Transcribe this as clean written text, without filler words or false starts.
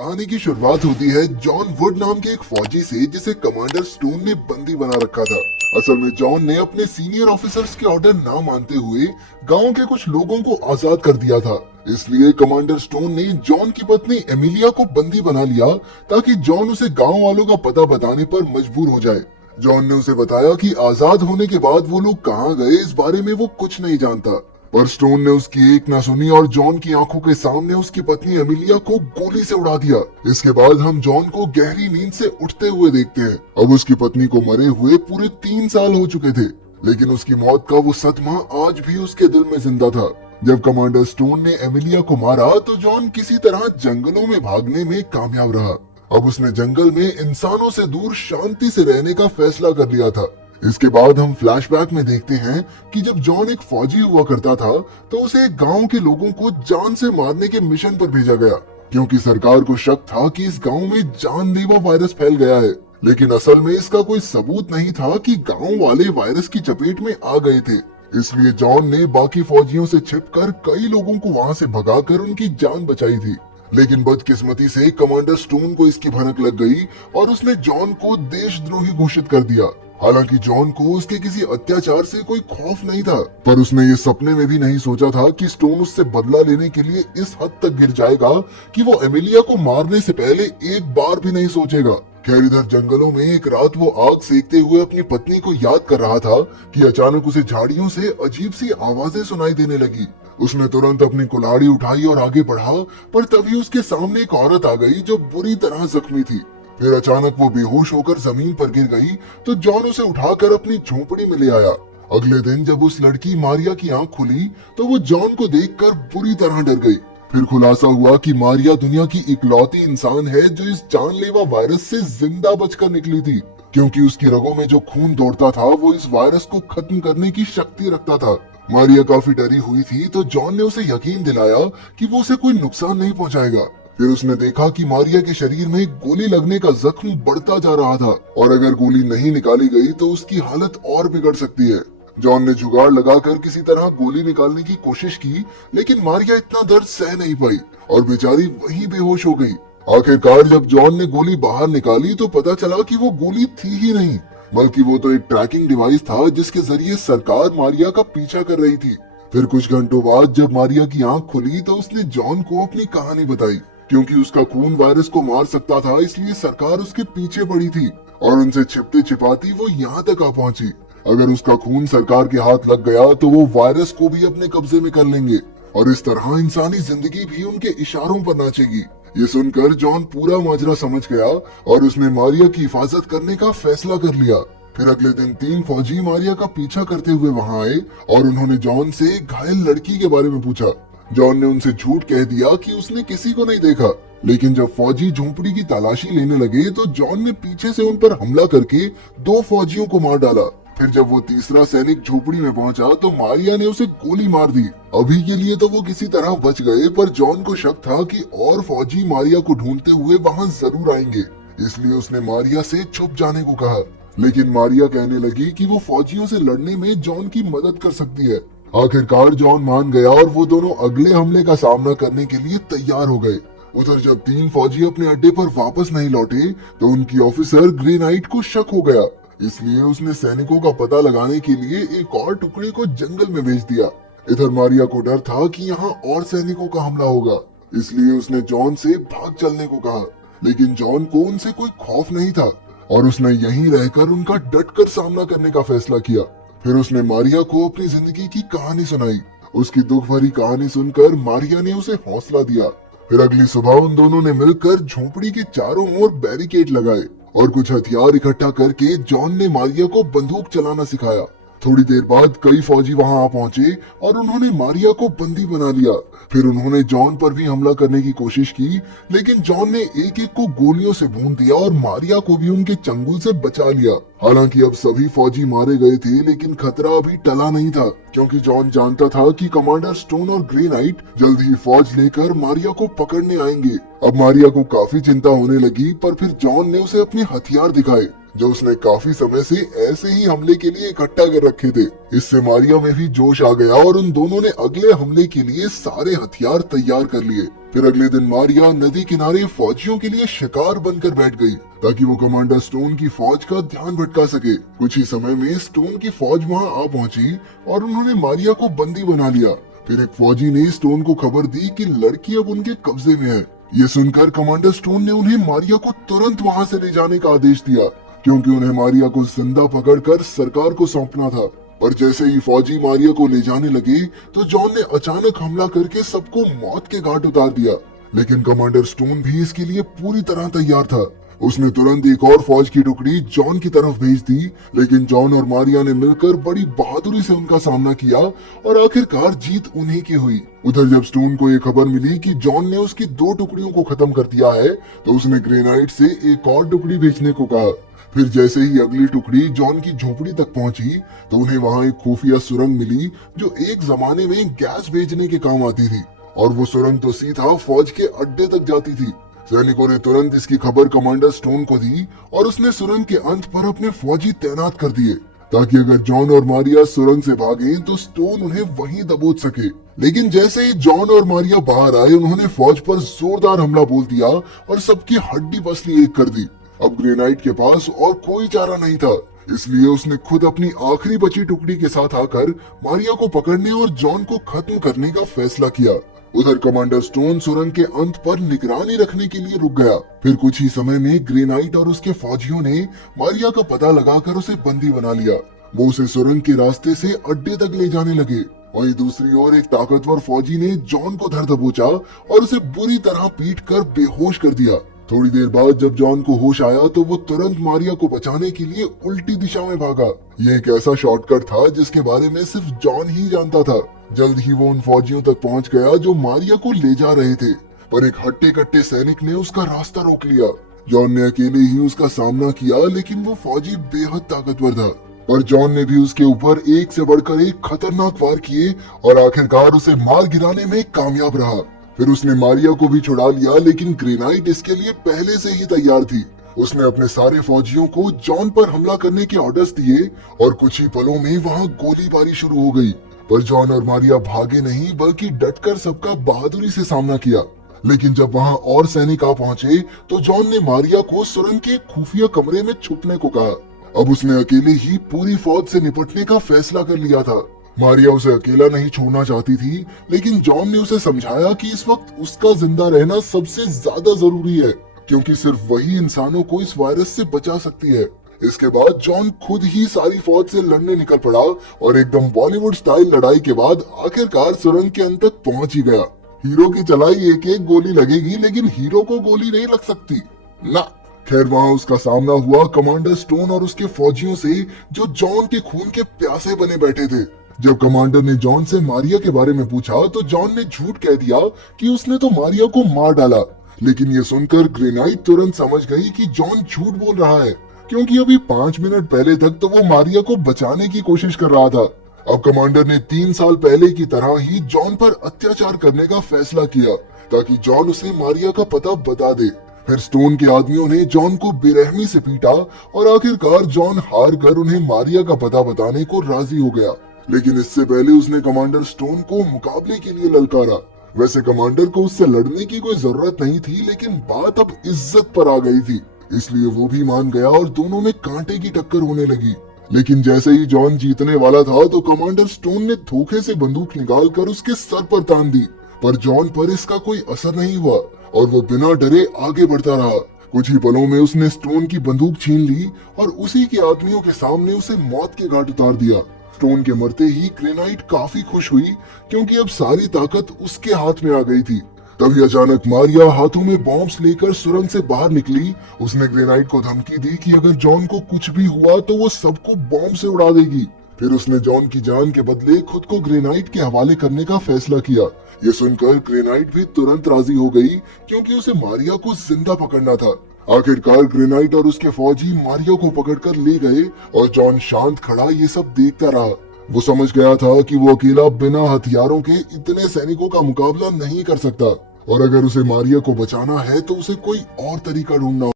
कहानी की शुरुआत होती है जॉन वुड नाम के एक फौजी से जिसे कमांडर स्टोन ने बंदी बना रखा था। असल में जॉन ने अपने सीनियर ऑफिसर्स के ऑर्डर ना मानते हुए गांव के कुछ लोगों को आजाद कर दिया था। इसलिए कमांडर स्टोन ने जॉन की पत्नी एमिलिया को बंदी बना लिया ताकि जॉन उसे गांव वालों का पता बताने पर मजबूर हो जाए। जॉन ने उसे बताया कि आजाद होने के बाद वो लोग कहाँ गए इस बारे में वो कुछ नहीं जानता, पर स्टोन ने उसकी एक ना सुनी और जॉन की आंखों के सामने उसकी पत्नी एमिलिया को गोली से उड़ा दिया। इसके बाद हम जॉन को गहरी नींद से उठते हुए देखते हैं। अब उसकी पत्नी को मरे हुए पूरे 3 साल हो चुके थे, लेकिन उसकी मौत का वो सदमा आज भी उसके दिल में जिंदा था। जब कमांडर स्टोन ने एमिलिया को मारा तो जॉन किसी तरह जंगलों में भागने में कामयाब रहा। अब उसने जंगल में इंसानों से दूर शांति से रहने का फैसला कर लिया था। इसके बाद हम फ्लैशबैक में देखते हैं कि जब जॉन एक फौजी हुआ करता था तो उसे गांव के लोगों को जान से मारने के मिशन पर भेजा गया, क्योंकि सरकार को शक था कि इस गांव में जानलेवा वायरस फैल गया है। लेकिन असल में इसका कोई सबूत नहीं था कि गांव वाले वायरस की चपेट में आ गए थे। इसलिए जॉन ने बाकी फौजियों से छिपकर कई लोगों को वहां से भगाकर उनकी जान बचाई थी। लेकिन बदकिस्मती से कमांडर स्टोन को इसकी भनक लग गई और उसने जॉन को देशद्रोही घोषित कर दिया। हालांकि जॉन को उसके किसी अत्याचार से कोई खौफ नहीं था, पर उसने ये सपने में भी नहीं सोचा था कि स्टोन उससे बदला लेने के लिए इस हद तक गिर जाएगा कि वो एमिलिया को मारने से पहले एक बार भी नहीं सोचेगा। खैर, इधर जंगलों में एक रात वो आग सेकते हुए अपनी पत्नी को याद कर रहा था कि अचानक उसे झाड़ियों से अजीब सी आवाजें सुनाई देने लगी। उसने तुरंत अपनी कुल्हाड़ी उठाई और आगे बढ़ा, पर तभी उसके सामने एक औरत आ गई जो बुरी तरह जख्मी थी। फिर अचानक वो बेहोश होकर जमीन पर गिर गई तो जॉन उसे उठाकर अपनी झोपड़ी में ले आया। अगले दिन जब उस लड़की मारिया की आंख खुली तो वो जॉन को देखकर बुरी तरह डर गई। फिर खुलासा हुआ कि मारिया दुनिया की इकलौती इंसान है जो इस जानलेवा वायरस से जिंदा बचकर निकली थी, क्योंकि उसकी रगों में जो खून दौड़ता था वो इस वायरस को खत्म करने की शक्ति रखता था। मारिया काफी डरी हुई थी तो जॉन ने उसे यकीन दिलाया कि वो उसे कोई नुकसान नहीं पहुंचाएगा। फिर उसने देखा कि मारिया के शरीर में गोली लगने का जख्म बढ़ता जा रहा था और अगर गोली नहीं निकाली गई तो उसकी हालत और बिगड़ सकती है। जॉन ने जुगाड़ लगाकर किसी तरह गोली निकालने की कोशिश की, लेकिन मारिया इतना दर्द सह नहीं पाई और बेचारी वहीं बेहोश हो गई। आखिरकार जब जॉन ने गोली बाहर निकाली तो पता चला कि वो गोली थी ही नहीं, बल्कि वो तो एक ट्रैकिंग डिवाइस था जिसके जरिए सरकार मारिया का पीछा कर रही थी। फिर कुछ घंटों बाद जब मारिया की आंख खुली तो उसने जॉन को अपनी कहानी बताई। क्योंकि उसका खून वायरस को मार सकता था, इसलिए सरकार उसके पीछे पड़ी थी और उनसे छिपते छिपाती वो यहाँ तक आ पहुंची। अगर उसका खून सरकार के हाथ लग गया तो वो वायरस को भी अपने कब्जे में कर लेंगे और इस तरह इंसानी जिंदगी भी उनके इशारों पर नाचेगी। ये सुनकर जॉन पूरा माजरा समझ गया और उसने मारिया की हिफाजत करने का फैसला कर लिया। फिर अगले दिन 3 फौजी मारिया का पीछा करते हुए वहाँ आए और उन्होंने जॉन से घायल लड़की के बारे में पूछा। जॉन ने उनसे झूठ कह दिया कि उसने किसी को नहीं देखा, लेकिन जब फौजी झोंपड़ी की तलाशी लेने लगे तो जॉन ने पीछे से उन पर हमला करके 2 फौजियों को मार डाला। फिर जब वो तीसरा सैनिक झोपड़ी में पहुंचा तो मारिया ने उसे गोली मार दी। अभी के लिए तो वो किसी तरह बच गए, पर जॉन को शक था कि और फौजी मारिया को ढूंढते हुए वहां जरूर आएंगे, इसलिए उसने मारिया से छुप जाने को कहा। लेकिन मारिया कहने लगी कि वो फौजियों से लड़ने में जॉन की मदद कर सकती है। आखिरकार जॉन मान गया और वो दोनों अगले हमले का सामना करने के लिए तैयार हो गए। उधर जब 3 फौजी अपने अड्डे पर वापस नहीं लौटे तो उनकी ऑफिसर ग्रे नाइट को शक हो गया, इसलिए उसने सैनिकों का पता लगाने के लिए एक और टुकड़े को जंगल में भेज दिया। इधर मारिया को डर था कि यहाँ और सैनिकों का हमला होगा, इसलिए उसने जॉन से भाग चलने को कहा। लेकिन जॉन को उनसे कोई खौफ नहीं था और उसने यहीं रहकर उनका डटकर सामना करने का फैसला किया। फिर उसने मारिया को अपनी जिंदगी की कहानी सुनाई। उसकी दुख भरी कहानी सुनकर मारिया ने उसे हौसला दिया। फिर अगली सुबह उन दोनों ने मिलकर झोपड़ी के चारों ओर बैरिकेड लगाए और कुछ हथियार इकट्ठा करके जॉन ने मारिया को बंदूक चलाना सिखाया। थोड़ी देर बाद कई फौजी वहां आ पहुंचे और उन्होंने मारिया को बंदी बना लिया। फिर उन्होंने जॉन पर भी हमला करने की कोशिश की, लेकिन जॉन ने एक एक को गोलियों से भून दिया और मारिया को भी उनके चंगुल से बचा लिया। हालांकि अब सभी फौजी मारे गए थे, लेकिन खतरा अभी टला नहीं था, क्योंकि जॉन जानता था कि कमांडर स्टोन और ग्रे नाइट जल्द ही फौज लेकर मारिया को पकड़ने आएंगे। अब मारिया को काफी चिंता होने लगी, पर फिर जॉन ने उसे अपने हथियार दिखाए जो उसने काफी समय से ऐसे ही हमले के लिए इकट्ठा कर रखे थे। इससे मारिया में भी जोश आ गया और उन दोनों ने अगले हमले के लिए सारे हथियार तैयार कर लिए। फिर अगले दिन मारिया नदी किनारे फौजियों के लिए शिकार बनकर बैठ गई ताकि वो कमांडर स्टोन की फौज का ध्यान भटका सके। कुछ ही समय में स्टोन की फौज वहां आ पहुंची और उन्होंने मारिया को बंदी बना लिया। फिर एक फौजी ने स्टोन को खबर दी कि लड़की अब उनके कब्जे में है। ये सुनकर कमांडर स्टोन ने उन्हें मारिया को तुरंत वहां से ले जाने का आदेश दिया, क्योंकि उन्हें मारिया को जिंदा पकड़कर सरकार को सौंपना था। पर जैसे ही फौजी मारिया को ले जाने लगे तो जॉन ने अचानक हमला करके सबको मौत के घाट उतार दिया। लेकिन कमांडर स्टोन भी इसके लिए पूरी तरह तैयार था। उसने तुरंत एक और फौज की टुकड़ी जॉन की तरफ भेज दी, लेकिन जॉन और मारिया ने मिलकर बड़ी बहादुरी से उनका सामना किया और आखिरकार जीत उन्हीं की हुई। उधर जब स्टोन को ये खबर मिली कि जॉन ने उसकी 2 टुकड़ियों को खत्म कर दिया है, तो उसने ग्रे नाइट से एक और टुकड़ी भेजने को कहा। फिर जैसे ही अगली टुकड़ी जॉन की झोपड़ी तक पहुंची तो उन्हें वहां एक खुफिया सुरंग मिली जो एक जमाने में गैस भेजने के काम आती थी, और वो सुरंग तो सीधा फौज के अड्डे तक जाती थी। सैनिकों ने तुरंत इसकी खबर कमांडर स्टोन को दी और उसने सुरंग के अंत पर अपने फौजी तैनात कर दिए ताकि अगर जॉन और मारिया सुरंग से भागे तो स्टोन उन्हें वहीं दबोच सके। लेकिन जैसे ही जॉन और मारिया बाहर आए, उन्होंने फौज पर जोरदार हमला बोल दिया और सबकी हड्डी पसली एक कर दी। अब ग्रे नाइट के पास और कोई चारा नहीं था, इसलिए उसने खुद अपनी आखिरी बची टुकड़ी के साथ आकर मारिया को पकड़ने और जॉन को खत्म करने का फैसला किया। उधर कमांडर स्टोन सुरंग के अंत पर निगरानी रखने के लिए रुक गया। फिर कुछ ही समय में ग्रे नाइट और उसके फौजियों ने मारिया का पता लगाकर उसे बंदी बना लिया। वो उसे सुरंग के रास्ते से अड्डे तक ले जाने लगे। वहीं दूसरी ओर एक ताकतवर फौजी ने जॉन को धर दबोचा और उसे बुरी तरह पीट कर बेहोश कर दिया। थोड़ी देर बाद जब जॉन को होश आया तो वो तुरंत मारिया को बचाने के लिए उल्टी दिशा में भागा। ये एक ऐसा शॉर्टकट था जिसके बारे में सिर्फ जॉन ही जानता था। जल्द ही वो उन फौजियों तक पहुंच गया जो मारिया को ले जा रहे थे, पर एक हट्टे कट्टे सैनिक ने उसका रास्ता रोक लिया। जॉन ने अकेले ही उसका सामना किया, लेकिन वो फौजी बेहद ताकतवर था। पर जॉन ने भी उसके ऊपर एक से बढ़कर एक खतरनाक वार किए और आखिरकार उसे मार गिराने में कामयाब रहा। फिर उसने मारिया को भी छुड़ा लिया, लेकिन ग्रे नाइट इसके लिए पहले से ही तैयार थी। उसने अपने सारे फौजियों को जॉन पर हमला करने के ऑर्डर्स दिए और कुछ ही पलों में वहां गोलीबारी शुरू हो गई। पर जॉन और मारिया भागे नहीं, बल्कि डटकर सबका बहादुरी से सामना किया। लेकिन जब वहां और सैनिक आ पहुंचे तो जॉन ने मारिया को सुरंग के खुफिया कमरे में छुपने को कहा। अब उसने अकेले ही पूरी फौज से निपटने का फैसला कर लिया था। मारिया उसे अकेला नहीं छोड़ना चाहती थी, लेकिन जॉन ने उसे समझाया कि इस वक्त उसका जिंदा रहना सबसे ज्यादा जरूरी है, क्योंकि सिर्फ वही इंसानों को इस वायरस से बचा सकती है। इसके बाद जॉन खुद ही सारी फौज से लड़ने निकल पड़ा और एकदम बॉलीवुड स्टाइल लड़ाई के बाद आखिरकार सुरंग के अंत तक पहुंच ही गया। हीरो की चलाई एक एक गोली लगेगी, लेकिन हीरो को गोली नहीं लग सकती ना। खैर वहां उसका सामना हुआ कमांडर स्टोन और उसके फौजियों से, जो जॉन के खून के प्यासे बने बैठे थे। जब कमांडर ने जॉन से मारिया के बारे में पूछा तो जॉन ने झूठ कह दिया कि उसने तो मारिया को मार डाला। लेकिन ये सुनकर ग्रे नाइट तुरंत समझ गई कि जॉन झूठ बोल रहा है, क्योंकि अभी 5 मिनट पहले तक तो वो मारिया को बचाने की कोशिश कर रहा था। अब कमांडर ने 3 साल पहले की तरह ही जॉन पर अत्याचार करने का फैसला किया ताकि जॉन उसे मारिया का पता बता दे। फिर स्टोन के आदमियों ने जॉन को बेरहमी से पीटा और आखिरकार जॉन हार कर उन्हें मारिया का पता बताने को राजी हो गया। लेकिन इससे पहले उसने कमांडर स्टोन को मुकाबले के लिए ललकारा। वैसे कमांडर को उससे लड़ने की कोई जरूरत नहीं थी, लेकिन बात अब इज्जत पर आ गई थी, इसलिए वो भी मान गया और दोनों में कांटे की टक्कर होने लगी। लेकिन जैसे ही जॉन जीतने वाला था तो कमांडर स्टोन ने धोखे से बंदूक निकालकर उसके सर पर तान दी, पर जॉन पर इसका कोई असर नहीं हुआ और वो बिना डरे आगे बढ़ता रहा। कुछ ही पलों में उसने स्टोन की बंदूक छीन ली और उसी के आदमियों के सामने उसे मौत के घाट उतार दिया। स्टोन के मरते ही ग्रे नाइट काफी खुश हुई, क्योंकि अब सारी ताकत उसके हाथ में आ गई थी। तभी अचानक मारिया हाथों में बॉम्ब्स लेकर सुरंग से बाहर निकली। उसने ग्रे नाइट को धमकी दी कि अगर जॉन को कुछ भी हुआ तो वो सबको बॉम्ब से उड़ा देगी। फिर उसने जॉन की जान के बदले खुद को ग्रे नाइट के हवाले करने का फैसला किया। ये सुनकर ग्रे नाइट भी तुरंत राजी हो गई, क्योंकि उसे मारिया को जिंदा पकड़ना था। आखिरकार ग्रे नाइट और उसके फौजी मारिया को पकड़कर ले गए और जॉन शांत खड़ा ये सब देखता रहा। वो समझ गया था कि वो अकेला बिना हथियारों के इतने सैनिकों का मुकाबला नहीं कर सकता, और अगर उसे मारिया को बचाना है तो उसे कोई और तरीका ढूंढना